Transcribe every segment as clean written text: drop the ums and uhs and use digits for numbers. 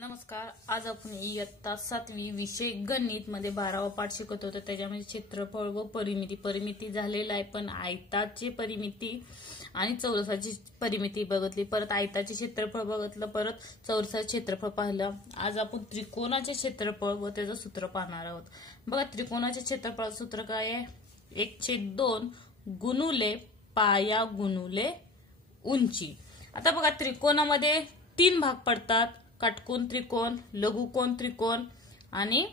नमस्कार. आज आपण इयत्ता 7वी विषय गणित मध्ये 12वा पाठ शिकत होतो. त्याच्यामध्ये क्षेत्रफळ व परिमिती झालेला आहे, पण आयताची परिमिती आणि चौरसाची परिमिती बघितली, परत आयताचे क्षेत्रफळ बघितलं, परत चौरसाचे क्षेत्रफळ पाहिलं. आज आपण त्रिकोणाचे क्षेत्रफळ व त्याचं सूत्र पाहणार आहोत. बघा, त्रिकोणाचे क्षेत्रफळाचं सूत्र काय आहे? 1/2 गुणुले पाया गुणुले उंची. आता बघा, त्रिकोणामध्ये 3 भाग पडतात: काटकोन त्रिकोण, लघुकोन त्रिकोण आणि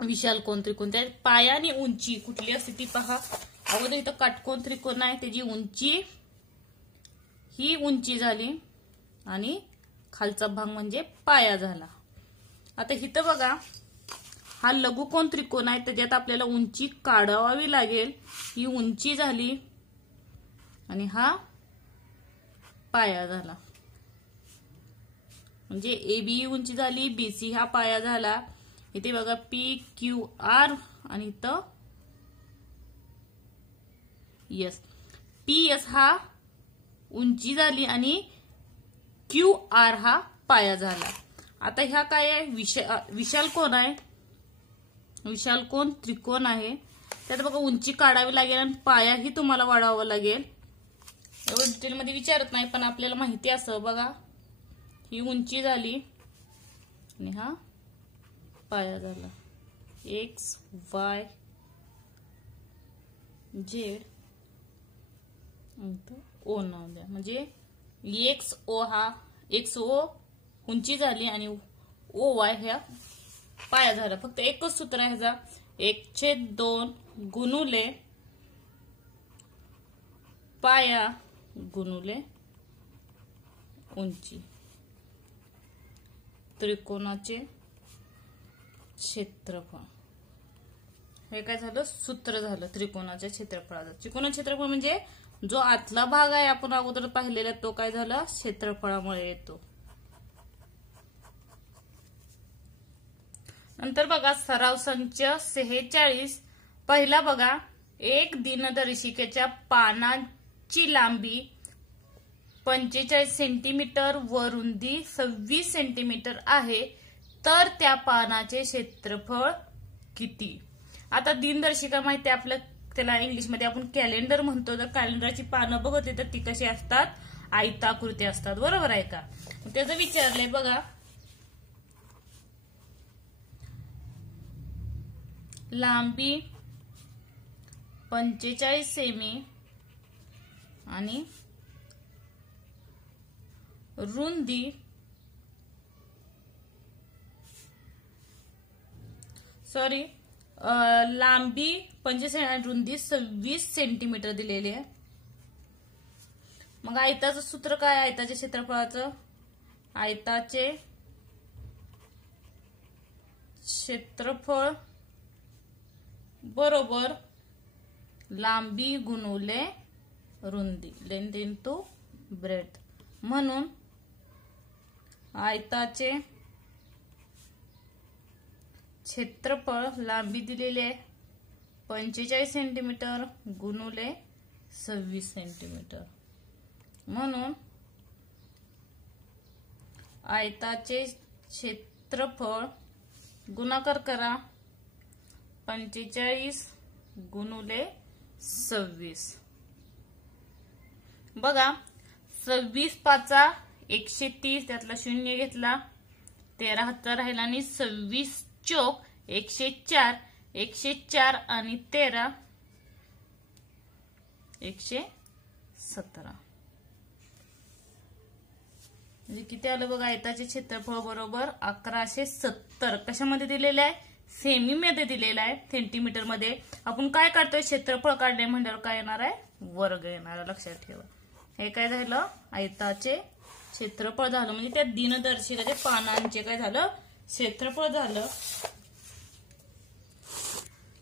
विशालकोन त्रिकोण. त्या पाया आणि उंची कुठली असते ती पहा. अगोदर इथं काटकोन त्रिकोण आहे, त्याची उंची ही उंची झाली आणि खालचा भाग म्हणजे पाया झाला. आता इथं बघा, हा लघुकोन त्रिकोण आहे, त्याच्यात आपल्याला उंची काढावी लागेल. ही उंची झाली आणि हा पाया झाला. म्हणजे AB उंची झाली, BC हा पाया झाला. इथे बघा PQR आणि इथं S. PS हा उंची झाली आणि QR हा पाया झाला. आता ह्या काय आहे? विशालकोन आहे, विशालकोन त्रिकोण आहे. त्यात बघा उंची काढावी लागेल आणि पायाही तुम्हाला वाढवावा लागेल. एवढं डिटेलमध्ये विचारत नाही, पण आपल्याला माहिती असं. बघा, ही उंची झाली आणि हा पाया झाला. X Y Z O नाव द्या. म्हणजे XO हा XO उंची झाली आणि OY ह्या पाया झाला. फक्त एकच सूत्र आहे ह्याचा, 1/2 गुणुले पाया गुणुले उंची. त्रिकोणाचे क्षेत्रफळ हे काय झालं? सूत्र झालं त्रिकोणाच्या क्षेत्रफळाचं. त्रिकोणाचे क्षेत्रफळ म्हणजे जो आतला भाग आहे, आपण अगोदर पाहिलेला, तो काय झाला? क्षेत्रफळामुळे येतो. नंतर बघा, सराव संच 46. पहिला बघा, एक दिनदर्शिकेच्या पानाची लांबी 45 सेंटीमीटर व रुंदी 26 सेंटीमीटर आहे, तर त्या पानाचे क्षेत्रफळ किती? आता दिनदर्शिका माहिती आहे आपल्या, त्याला इंग्लिशमध्ये आपण कॅलेंडर म्हणतो. तर कॅलेंडरची पानं बघते तर ती कशी असतात? आयताकृती असतात. बरोबर आहे का? त्याचं विचारलंय बघा, लांबी 45 सेमी आणि रुंदी लांबी 45 आणि रुंदी 26 सेंटीमीटर दिलेली आहे. मग आयताचं सूत्र काय? आयताच्या क्षेत्रफळाचं, आयताचे क्षेत्रफळ बरोबर लांबी गुणुले रुंदी, लेंथ इंटू ब्रेथ. म्हणून आयताचे क्षेत्रफळ, लांबी दिलेली आहे 45 सेंटीमीटर गुणुले 26 सेंटीमीटर. म्हणून आयताचे क्षेत्रफळ गुणाकार करा 45 गुणुले 26. बघा, 26 पाचा 130, त्यातला 0 घेतला, 13 हातचा राहिला आणि 26 चोक 104. 104 आणि 13 117. म्हणजे किती आलं बघा? आयताचे क्षेत्रफळ बरोबर 1170. कशामध्ये दिलेलं आहे? सेमी मध्ये दिलेलं आहे, सेंटीमीटर मध्ये. आपण काय काढतोय? क्षेत्रफळ काढणे म्हणल्यावर काय येणार आहे? वर्ग येणार आहे. लक्षात ठेवा. हे काय झालं? आयताचे क्षेत्रफळ झालं. म्हणजे त्या दिनदर्शिकेच्या पानांचे काय झालं? क्षेत्रफळ झालं.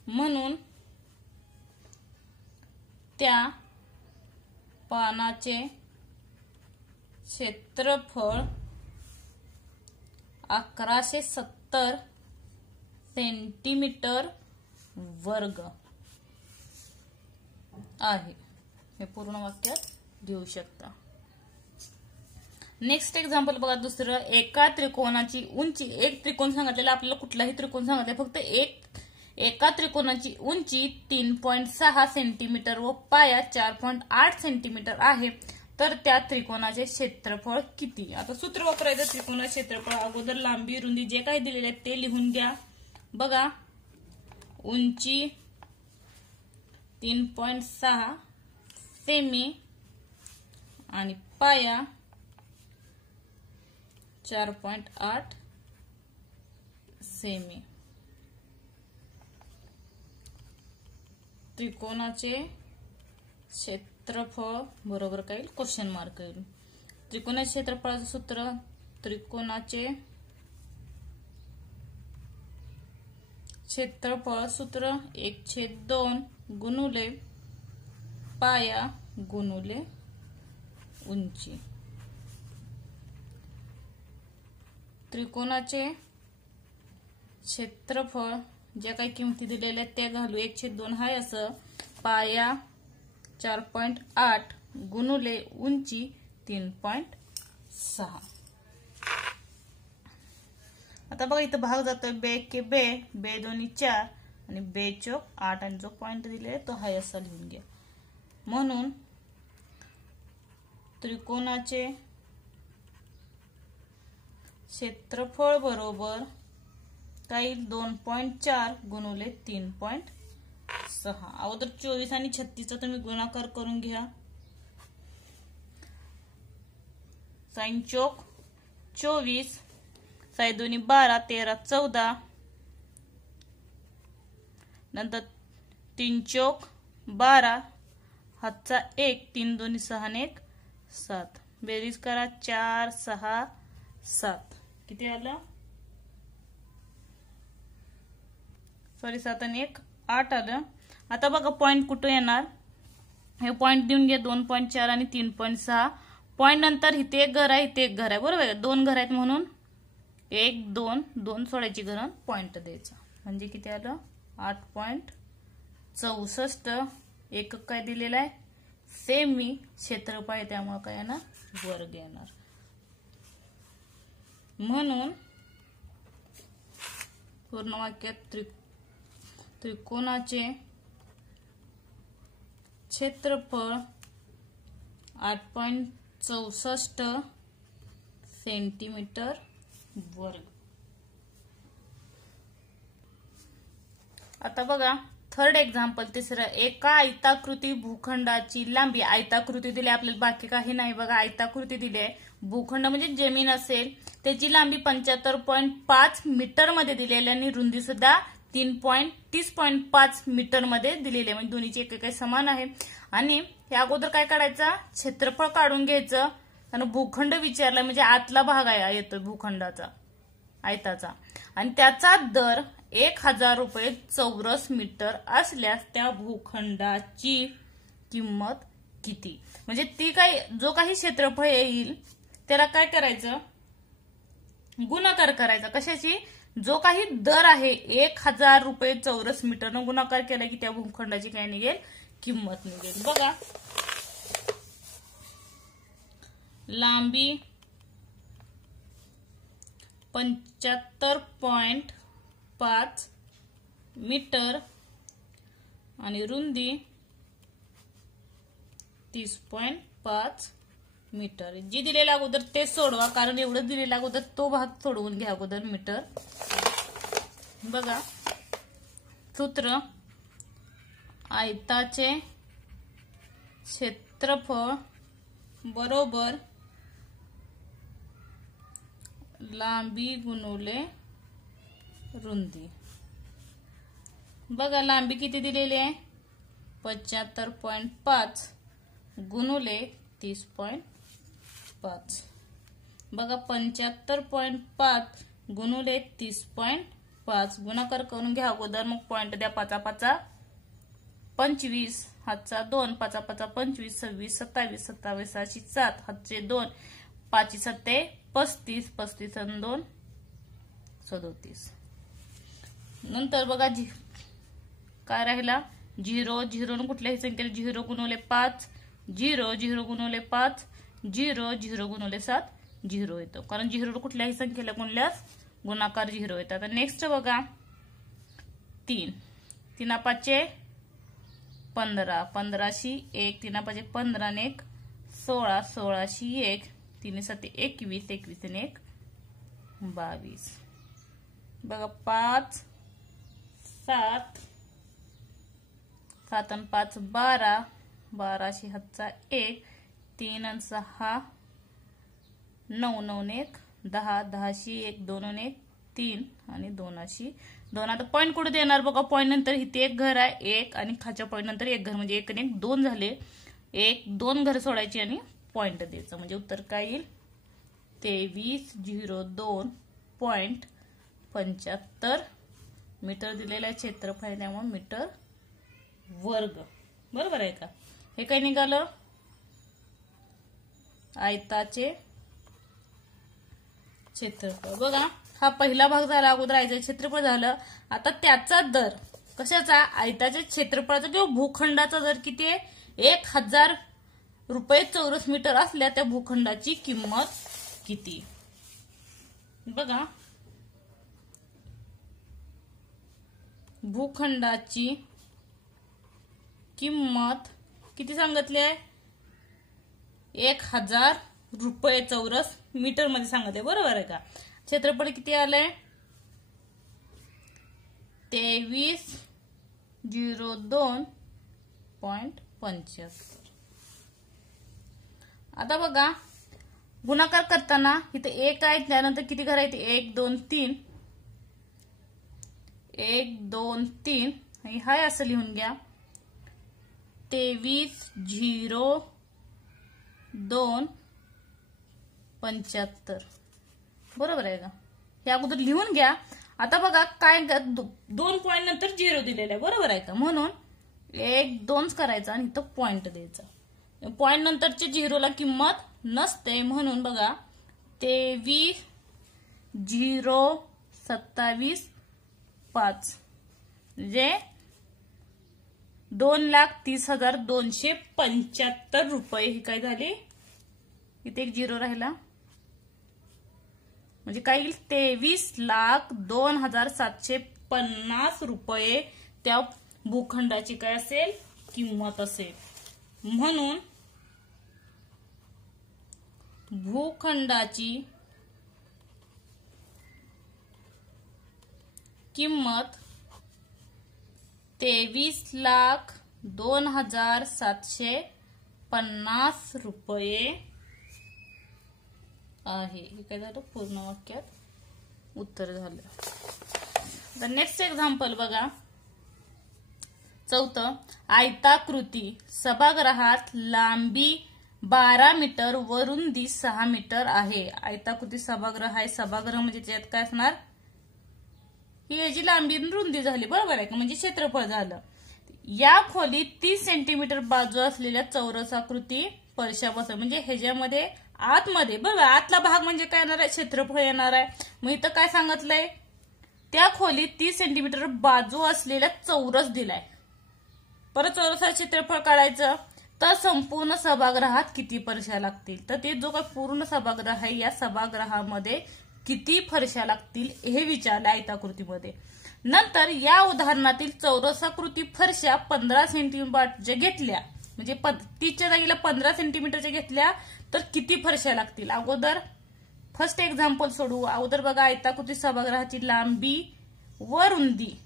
म्हणून त्या पानाचे क्षेत्रफळ 1170 सेंटीमीटर वर्ग आहे. हे पूर्ण वाक्यात देऊ शकता. नेक्स्ट एक्झाम्पल बघा दुसरं, एका त्रिकोणाची उंची, एक त्रिकोण सांगितलेला आपल्याला, कुठलाही त्रिकोण सांगितलं, फक्त एका त्रिकोणाची उंची 3.6 सेंटीमीटर व पाया 4.8 सेंटीमीटर आहे, तर त्या त्रिकोणाचे क्षेत्रफळ किती? आता सूत्र वापरायचं त्रिकोणाचे क्षेत्रफळ. अगोदर लांबी रुंदी जे काही दिलेले आहे ते लिहून घ्या. बघा, उंची 3.6 सेमी आणि पाया 4.8 सेमी. त्रिकोणाचे क्षेत्रफळ बरोबर काय येईल? क्वेश्चन मार्क येईल. त्रिकोणाचे क्षेत्रफळाचं सूत्र, त्रिकोणाचे क्षेत्रफळ सूत्र 1/2 गुणुले पाया गुणुले उंची. त्रिकोणाचे क्षेत्रफळ ज्या काही किमती दिलेल्या आहेत त्या घालू. 1/2 हाय असं, पाया 4.8 गुणुले उंची 3.6. आता बघा इथं भाग जातोय, बे के बे, बे दोन्ही 4 आणि बे चोक 8 आणि जो पॉइंट दिलेला तो हाय असा लिहून घ्या. म्हणून त्रिकोणाचे क्षेत्रफळ बरोबर काय? 2.4 गुणुले 3.6. अगोदर 24 आणि 36चा तुम्ही गुणाकार करून घ्या. साइन चोक 24, साई दोन्ही 12, 13 14, नंतर 3 चोक 12, हातचा 1, 3 दोन्ही 6 आणि 1 7. बेरीज करा, 4 6 7. किती आलं? सॉरी 7 आणि 1 8 आलं. आता बघा पॉइंट कुठे येणार, हे पॉइंट देऊन घ्या. 2.4 आणि 3.6. पॉइंट नंतर इथे एक घर आहे, इथे एक घर आहे, बरोबर आहे. 2 घर आहेत म्हणून 1 2 2 सोडायची घरं, पॉइंट द्यायचा. म्हणजे किती आलं? 8.64. एकक काय दिलेला आहे? सेमी. क्षेत्रफळ आहे त्यामुळे काय येणार? वर्ग येणार. म्हणून पूर्ण वाक्यात त्रिकोणाचे क्षेत्रफळ 8.64 सेंटीमीटर वर्ग. आता बघा थर्ड एक्झाम्पल, तिसरं, एका आयताकृती भूखंडाची लांबी, आयताकृती दिली आपल्याला, बाकी काही नाही. बघा आयताकृती दिली आहे, भूखंड म्हणजे जमीन असेल, त्याची लांबी 75.5 मीटर मध्ये दिलेली आणि रुंदी सुद्धा 30.5 मीटर मध्ये दिलेली आहे. म्हणजे दोन्हीची एक काही समान आहे. आणि या अगोदर काय काढायचं? क्षेत्रफळ काढून घ्यायचं. आणि भूखंड विचारला म्हणजे आतला भाग आहे येतो भूखंडाचा, आयताचा, आणि त्याचा दर 1000 रुपये चौरस मीटर असल्यास त्या भूखंडाची किंमत किती? म्हणजे ती काय, जो काही क्षेत्रफळ येईल त्याला काय करायचं? गुणाकार करायचा. कशाची? जो काही दर आहे 1000 रुपये चौरस मीटरनं गुणाकार केला की त्या भूखंडाची काय निघेल? किंमत निघेल. बघा, लांबी 75.5 मीटर आणि रुंदी 30.5 मीटर. जी दिलेला अगोदर ते सोडवा, कारण एवढं दिलेला अगोदर तो भाग सोडवून घ्या अगोदर मीटर. बघा सूत्र, आयताचे क्षेत्रफळ बरोबर लांबी गुणुले रुंदी. बघा लांबी किती दिलेली आहे? 75.5 गुणुले 30.5. बघा 75.5 गुणुले 30.5 गुणाकार करून घ्या अगोदर, मग पॉइंट द्या. 5 5 25, हातचा 2, 5 5 25, 26 27 27 6 7, हातचे 2, 5 7 35, 35 आणि 2 37. नंतर बघा काय राहिला? 0 0 कुठल्याही संख्येला 0 गुणुले 5, 0 0 गुणुले 5, 0 0 गुणुले 7, 0 येतो, कारण 0 कुठल्याही संख्येला गुणल्यास गुणाकार 0 येतात. आता नेक्स्ट बघा 3, 3 5 15, 15शी 1, 3 5 15 ने 1 16, 16शी 1, 3 7 21, 21 ने 1 22. बघा 5 7, 7 आणि 5 12, 12शी 1, 3 आणि 6 9, 9 ने 1 10, 10शी 1, 2 ने 1 3 आणि 2शी 2. आता पॉईंट कुठे देणार बघा, पॉईंट नंतर इथे एक घर आहे 1 आणि खालच्या पॉईंट नंतर एक घर, म्हणजे 1 आणि 1 2 झाले. 1 2 घर सोडायची आणि पॉईंट द्यायचं, म्हणजे उत्तर काय येईल 2302.75 मीटर दिलेलं आहे क्षेत्रफळ, त्यामुळे मीटर वर्ग. बरोबर आहे का? हे काय निघालं, आयताचे क्षेत्रफळ. बघा हा पहिला भाग झाला, अगोदर आयताचे क्षेत्रफळ झालं. आता त्याचा दर कशाचा, आयताच्या क्षेत्रफळाचा किंवा भूखंडाचा दर किती आहे, 1000 रुपये चौरस मीटर असल्या त्या भूखंडाची किंमत किती. बघा भूखंडाची किंमत किती सांगितली आहे, 1000 रुपये चौरस मीटर मध्ये सांगितले. बरोबर आहे का? क्षेत्रफळ किती आलंय, 2302.75. आता बघा गुणाकार करताना इथे 1 आहे, त्यानंतर किती घर आहेत, 1 2 3, 1 2 3 आणि हाय असं लिहून घ्या, 2302.75. बरोबर आहे का? हे अगोदर लिहून घ्या. आता बघा काय 2 पॉईंट नंतर 0 दिलेलं आहे. बरोबर आहे का? म्हणून 1 2 करायचा आणि इथं पॉईंट द्यायचा. पॉईंट नंतरच्या 0ला किंमत नसते, म्हणून बघा 23,027,5 म्हणजे 2,30,275 रुपये ही काय झाली, इथे एक 0 राहिला, म्हणजे काय येईल 23,02,750 रुपये त्या भूखंडाची काय असेल, किंमत असेल. म्हणून भूखंडाची किंमत 23,02,750 रुपये आहे. हे काय झालं, पूर्ण वाक्यात उत्तर झालं. तर नेक्स्ट एक्झाम्पल बघा 4. आयताकृती सभागृहात लांबी 12 मीटर व रुंदी 6 मीटर आहे. आयताकृती सभागृह आहे, सभागृह म्हणजे त्यात काय असणार, ही याची लांबी रुंदी झाली. बरोबर आहे का? म्हणजे क्षेत्रफळ झालं. या खोलीत 30 सेंटीमीटर बाजू असलेल्या चौरसाकृती फरशा बसव, म्हणजे ह्याच्यामध्ये आतमध्ये बघा आतला भाग म्हणजे काय येणार आहे, क्षेत्रफळ येणार आहे. मग इथं काय सांगितलंय, त्या खोलीत 30 सेंटीमीटर बाजू असलेल्या चौरस दिलाय. परत चौरसाचं क्षेत्रफळ काढायचं, तर संपूर्ण सभागृहात किती फरशा लागतील, तर ते जो काही पूर्ण सभागृह आहे या सभागृहामध्ये किती फरशा लागतील हे विचारलं आयताकृतीमध्ये. नंतर या उदाहरणातील चौरसाकृती फरशा 15 सेंटीमीटरच्या घेतल्या, म्हणजे 30च्या जागेला 15 सेंटीमीटरच्या घेतल्या तर किती फरशा लागतील. अगोदर फर्स्ट एक्झाम्पल सोडवू. अगोदर बघा आयताकृती सभागृहाची लांबी व रुंदी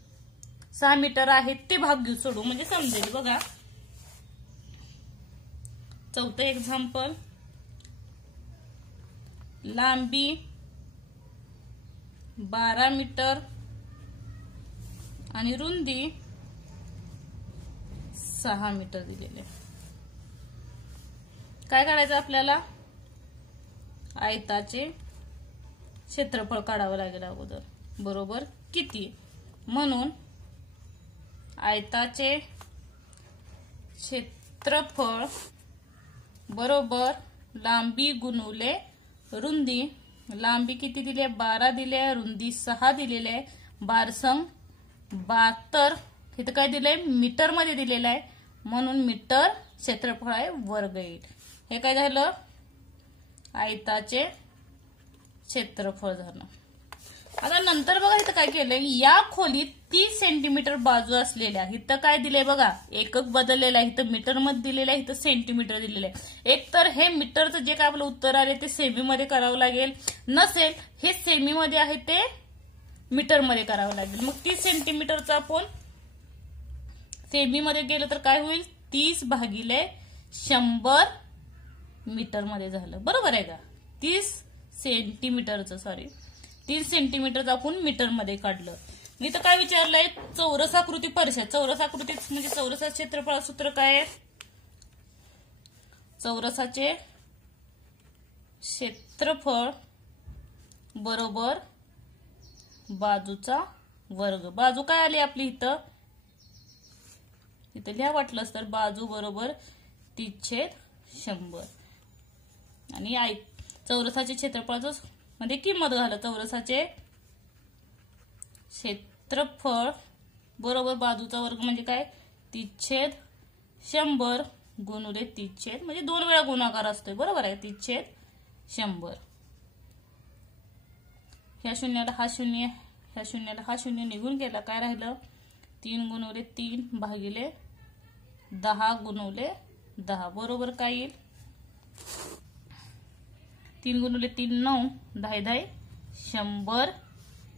6 मीटर आहे, ते भाग घेऊ सोडू म्हणजे समजेल. बघा 4थं एक्झाम्पल, लांबी 12 मीटर आणि रुंदी 6 मीटर दिलेले. काय करायचं आपल्याला, आयताचे क्षेत्रफळ काढावं लागेल अगोदर, बरोबर किती. म्हणून आयताचे क्षेत्रफळ बरोबर लांबी गुणुले रुंदी. लांबी किती दिली आहे, 12 दिली आहे, रुंदी 6 दिलेली आहे, 12 72. इथं काय दिलंय, मीटर मध्ये दिलेलं आहे, म्हणून मीटर क्षेत्रफळ आहे, वर्ग येईल. हे काय झालं, आयताचे क्षेत्रफळ झालं. आता नंतर बघा इथं काय केलंय, या खोलीत 30 सेंटीमीटर बाजू असलेल्या, इथं काय दिलंय बघा, एकक बदललेलं आहे, इथं मीटर मध्ये दिलेलं आहे, इथं सेंटीमीटर दिलेलं आहे. एक तर हे मीटरचं जे काय आपलं उत्तर आले ते सेमी मध्ये करावं लागेल, नसेल हे सेमी मध्ये आहे ते मीटर मध्ये करावं लागेल. मग 30 सेंटीमीटरचं आपण सेमी मध्ये गेलं तर काय होईल, 30 भागिले 100 मीटर मध्ये झालं. बरोबर आहे का? 30 सेंटीमीटरचं आपण मीटर मध्ये काढलं. इथं काय विचारलंय, चौरसाकृती फरशा. चौरसाकृती म्हणजे चौरसाचे क्षेत्रफळ सूत्र काय आहे, चौरसाचे क्षेत्रफळ बरोबर बाजूचा वर्ग. बाजू काय आली आपली इथं लिहा वाटलंच तर, बाजू बरोबर 30/100 आणि चौरसाचे क्षेत्रफळाचं मध्ये किंमत घाला. चौरसाचे क्षेत्रफळ बरोबर बाजूचा वर्ग म्हणजे काय, 30/100 गुणुले 30 म्हणजे 2 वेळा गुणाकार असतोय. बरोबर आहे, 30/100. ह्या शून्याला हा शून्य, ह्या शून्याला हा शून्य निघून गेला. काय राहिलं, 3 गुणुले 3 भागिले 10 गुणुले 10 बरोबर काय येईल, 3 गुणुले 3 9, 10 10 100.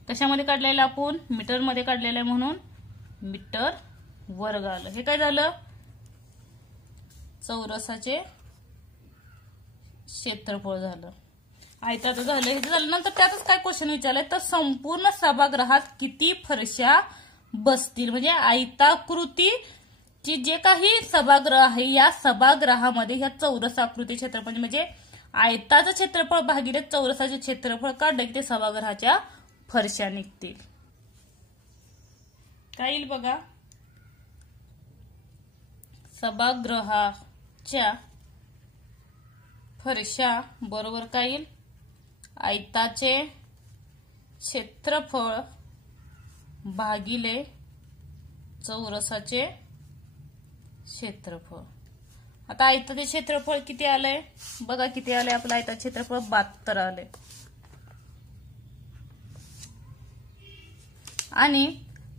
कशामध्ये काढलेलं आपण, मीटर मध्ये काढलेलं आहे म्हणून मीटर वर्ग आलं. हे काय झालं, चौरसाचे क्षेत्रफळ झालं. आयताचं झालं, हे झालं. नंतर त्यातच काय क्वेश्चन विचारलाय, तर संपूर्ण सभागृहात किती फरशा बसतील. म्हणजे आयताकृतीची जे काही सभागृह आहे या सभागृहामध्ये ह्या चौरसाकृती क्षेत्रफळ म्हणजे आयताचं क्षेत्रफळ भागिले चौरसाचे क्षेत्रफळ काढलं की ते सभागृहाच्या फरशा निघतील. काय येईल बघा, सभागृहाच्या फरशा बरोबर काय येईल, आयताचे क्षेत्रफळ भागिले चौरसाचे क्षेत्रफळ. आता आयताचे क्षेत्रफळ किती आलंय बघा, किती आलंय आपलं आयताचे क्षेत्रफळ 72 आलंय. आणि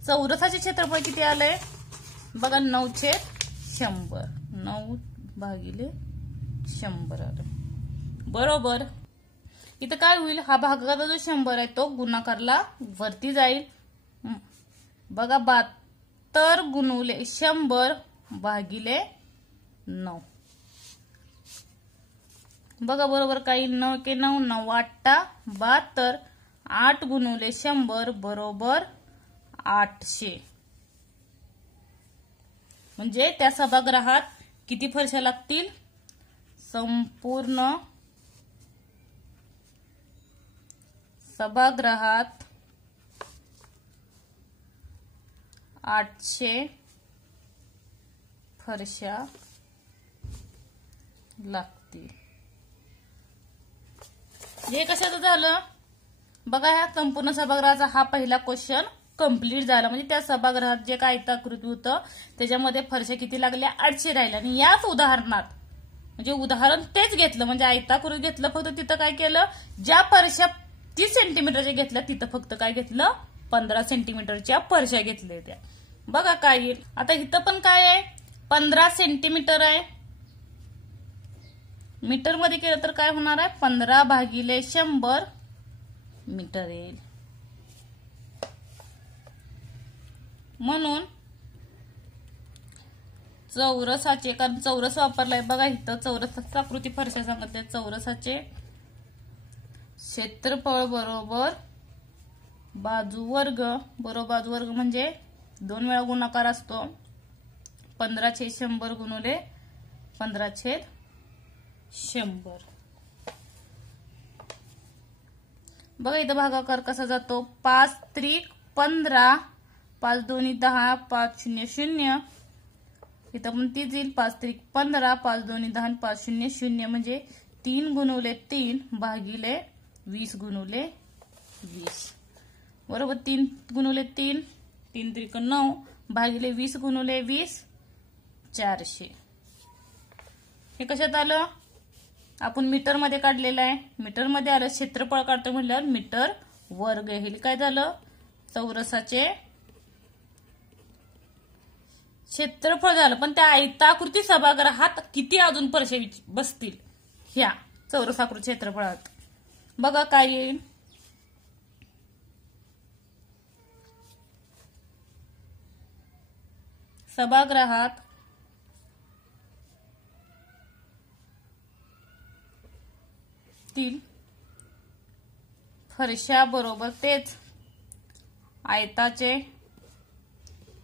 चौरसाचे क्षेत्रफळ किती आलंय बघा, 9/100. 9 भागिले 100 आलं. बरोबर. इथं काय होईल, हा भागाचा जो 100 आहे तो गुणाकारला वरती जाईल. बघा 72 गुणुले 100 भागिले 9. बघा बरोबर काही 9 के 9 9 8 72. 8 गुणुले 100 बरोबर 800. म्हणजे त्या सभागृहात किती फरशा लागतील, संपूर्ण सभागृहात 800 फरशा लागतील. हे कशाचं झालं बघा, ह्या संपूर्ण सभागृहाचा हा पहिला क्वेश्चन कंप्लीट झाला. म्हणजे त्या सभागृहात जे काय आयताकृती होतं त्याच्यामध्ये फरशा किती लागल्या, 800 राहिल्या. आणि याच उदाहरणात म्हणजे उदाहरण तेच घेतलं, म्हणजे आयताकृती घेतलं, फक्त तिथं काय केलं, ज्या फरशा 30 सेंटीमीटरच्या घेतल्या तिथं फक्त काय घेतलं, 15 सेंटीमीटरच्या फरशा घेतल्या त्या. बघा काय येईल, आता इथं पण काय आहे, 15 सेंटीमीटर आहे. मीटर मध्ये केलं तर काय होणार आहे, 15 भागिले 100 मीटर येईल. म्हणून चौरसाचे, कारण चौरस वापरलाय बघा इथं, चौरसाची आकृती फरशा सांगितल्या, चौरसाचे क्षेत्रफळ बरोबर बाजू वर्ग. बरोबर बाजू वर्ग म्हणजे 2 वेळा गुणाकार असतो. 15/100 गुणुले 15/100. बघा इथं भागाकार कसा जातो, 5 त्रिक 15, 5 दोन्ही 10, 5 0 0. इथं पण तीच येईल, 5 त्रिक 15, 5 दोन्ही 10, 5 0 0 म्हणजे 3 गुणुले 3 भागिले 20 गुणुले 20. बरोबर 3 गुणुले 3, 3 त्रिक 9 भागिले 20 गुणुले 20 400. हे कशात आलं, आपण मीटर मध्ये काढलेलं आहे. मीटर मध्ये आलं, क्षेत्रफळ काढतो म्हटल्यावर मीटर वर्ग हे काय झालं, चौरसाचे क्षेत्रफळ झालं. पण त्या आयताकृती सभागृहात किती अजून परशे बसतील ह्या चौरसाकृती क्षेत्रफळात? बघा काय येईल. सभागृहात फरशा बरोबर तेच आयताचे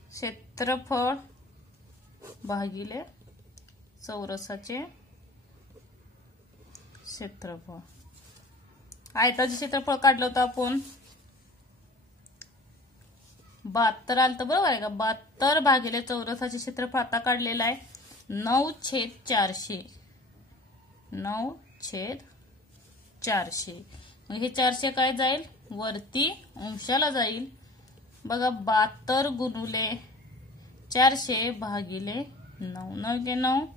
क्षेत्रफळ भागिले चौरसाचे क्षेत्रफळ. आयताचे क्षेत्रफळ काढलं होतं आपण 72 आलं तर बरोबर आहे का. 72 भागिले चौरसाचे क्षेत्रफळ आता काढलेलं आहे 9/400. 9/400. मग हे 400 काय जाईल, वरती अंशाला जाईल. बघा 72 गुणुले 400 भागिले 9. 9 के 9,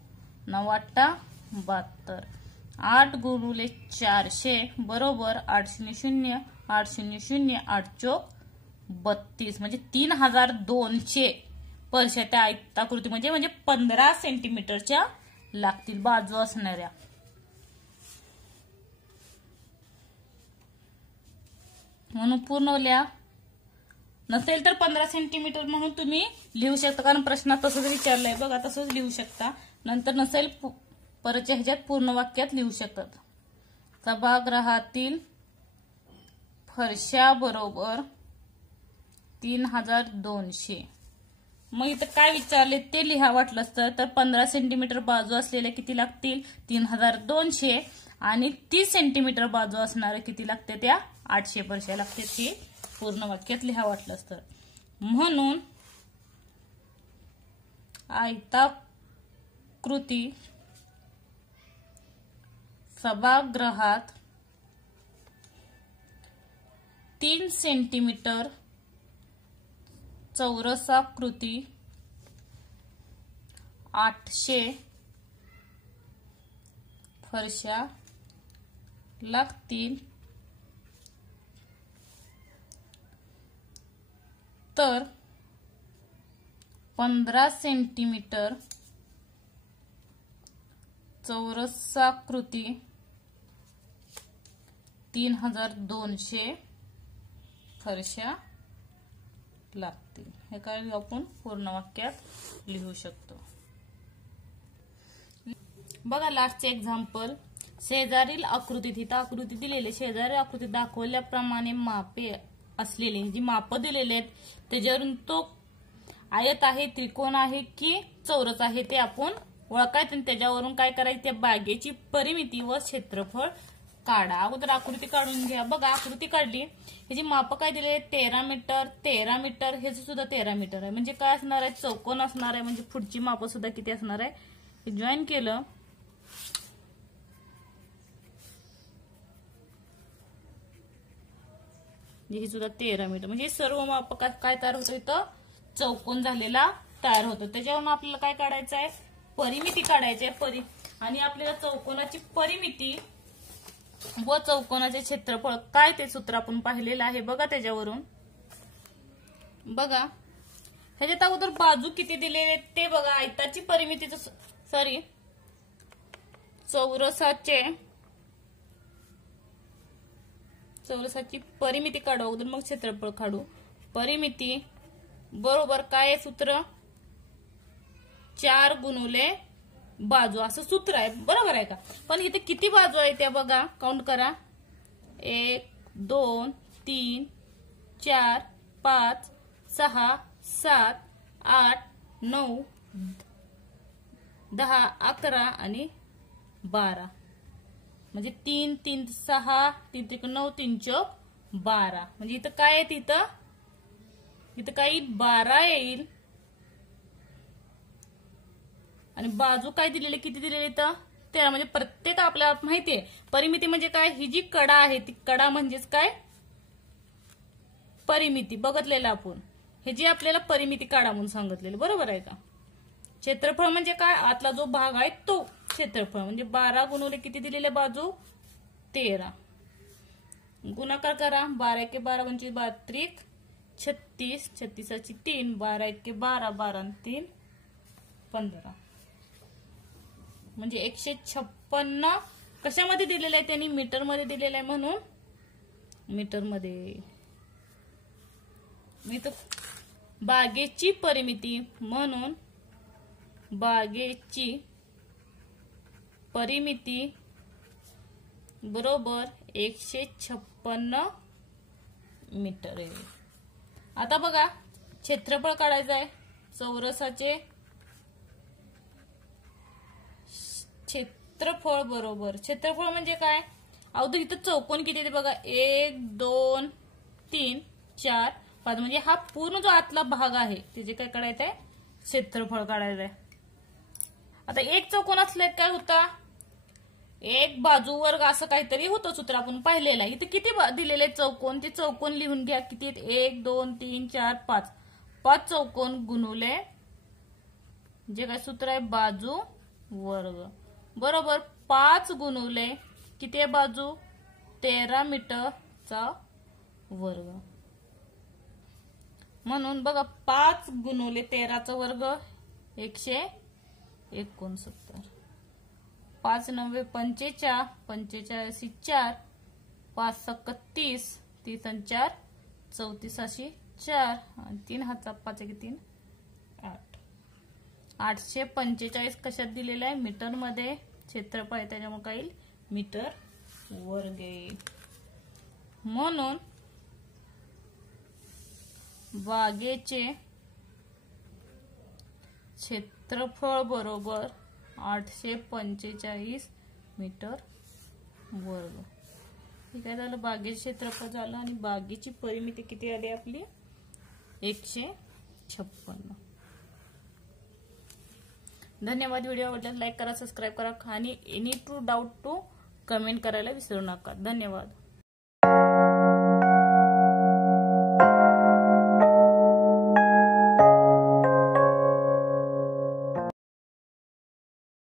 9 8 72. 8 गुणुले 400 बरोबर 800 800 8 चोक 32. म्हणजे 3200 परशा त्या आयताकृती म्हणजे 15 सेंटीमीटरच्या लागतील बाजू असणाऱ्या. म्हणून पूर्ण लिहा. नसेल तर 15 सेंटीमीटर म्हणून तुम्ही लिहू शकता, कारण प्रश्नात तसंच विचारलंय बघा, तसंच लिहू शकता. नंतर नसेल परतच्या ह्याच्यात पूर्ण वाक्यात लिहू शकतात. सभागृहातील फरशा बरोबर 3200. मग इथं काय विचारले ते लिहा वाटलंच तर. 15 सेंटीमीटर बाजू असलेल्या किती लागतील, 3200. आणि 30 सेंटीमीटर बाजू असणारे किती लागते, त्या 800 परशा लागते. ही पूर्ण वाक्यात लिहा वाटलंच तर. म्हणून आयताकृती सभागृहात 3 सेंटीमीटर चौरसाकृती 800 फरशा लागतील. तर 15 सेंटीमीटर चौरसाकृती 3200 फरशा लागतील. हे काय आपण पूर्ण वाक्यात लिहू शकतो. बघा लास्टचे एक्झाम्पल. शेजारील आकृतीत, इथं आकृती दिलेली, शेजारी आकृतीत दाखवल्याप्रमाणे मापे असलेले, जी माप दिलेले आहेत त्याच्यावरून तो आयत आहे, त्रिकोण आहे की चौरस आहे ते आपण ओळखायचं. त्याच्यावरून काय करायचं, त्या बागेची परिमिती व क्षेत्रफळ काढा. अगोदर आकृती काढून घ्या. बघा आकृती काढली, ह्याची माप काय दिले, 13 मीटर 13 मीटर, ह्याचं सुद्धा 13 मीटर आहे. म्हणजे काय असणार आहे, चौकोन असणार आहे. म्हणजे पुढची माप सुद्धा किती असणार आहे, हे जॉईन केलं ही सुद्धा 13 मीटर. म्हणजे सर्व माप काय तयार होतं, इथं चौकोन झालेला तयार होतो. त्याच्यावरून आपल्याला काय काढायचं आहे, परिमिती काढायची आहे. आणि आपल्याला चौकोनाची परिमिती व चौकोनाचे क्षेत्रफळ काय ते सूत्र आपण पाहिलेलं आहे. बघा त्याच्यावरून बघा, ह्याच्यात अगोदर बाजू किती दिलेले ते बघा. आयताची परिमितीचं चौरसाची परिमिती काढू अगोदर, मग क्षेत्रफळ काढू. परिमिती बरोबर काय सूत्र, 4 गुणुले बाजू असं सूत्र आहे. बरोबर आहे का. पण इथे किती बाजू आहे त्या बघा, काउंट करा. 1 2 3 4 5 6 7 8 9 10 11 आणि 12. म्हणजे 3 3 6 3 3 9 3 चौक 12. म्हणजे इथं काय आहे, इथं काही 12 येईल. आणि बाजू काय दिलेली, किती दिलेली तर 13. म्हणजे प्रत्येक आपल्याला माहितीये परिमिती म्हणजे काय, ही जी कडा आहे ती कडा म्हणजेच काय, परिमिती बघितलेलं आपण. हे जी आपल्याला परिमिती काढा म्हणून सांगितलेली. बरोबर आहे का. क्षेत्रफळ म्हणजे काय, आतला जो भाग आहे तो क्षेत्रफळ. म्हणजे 12 गुणवले किती दिलेले बाजू 13. गुणाकार करा. 12 एके 12 25 32 36 36ची 3 12 एके 12 12 3 15. म्हणजे 156 कशामध्ये दिलेलं आहे त्यांनी, मीटर मध्ये दिलेलं आहे म्हणून मीटर मध्ये. मी तर बागेची परिमिती म्हणून बागेची परिमिती बरोबर 156 मीटर आहे. आता बघा क्षेत्रफळ काढायचं आहे चौरसाचे. क्षेत्रफळ बरोबर क्षेत्रफळ म्हणजे काय, अगोदर इथं चौकोन किती आहे बघा 1 2 3 4 5 म्हणजे हा पूर्ण जो आतला भाग आहे त्याचे काय काढायचं आहे, क्षेत्रफळ काढायचं आहे. आता एक चौकोन असले काय होता, एक बाजू वर्ग असं काहीतरी होतं सूत्र आपण पाहिलेलं आहे. इथे किती दिलेले चौकोन, ते चौकोन लिहून घ्या. किती आहेत 1 2 3 4 5 5 चौकोन गुणुले जे काय सूत्र आहे बाजू वर्ग बरोबर 5 गुणुले किती आहे बाजू 13 मीटरचा वर्ग. म्हणून बघा 5 गुणुले 13चा वर्ग 169. 5 9 45 45 4 5 7 30 30 आणि 4 34 अशी 4 आणि 3 हातचा 5 1 3 8. 845 कशात दिलेलं आहे, मीटर मध्ये. क्षेत्रफळ आहे त्याच्यामुळे काय येईल मीटर वर्ग येईल. म्हणून बागेचे क्षेत्रफळ बरोबर 845 मीटर वर्ग. ठीक आहे, झालं बागेचे क्षेत्रफळ झालं. आणि बागेची परिमिती किती आली आपली 156. धन्यवाद. व्हिडिओ आवडल्यास लाईक करा, सबस्क्राईब करा आणि एनी टू डाऊट टू कमेंट करायला विसरू नका. धन्यवाद.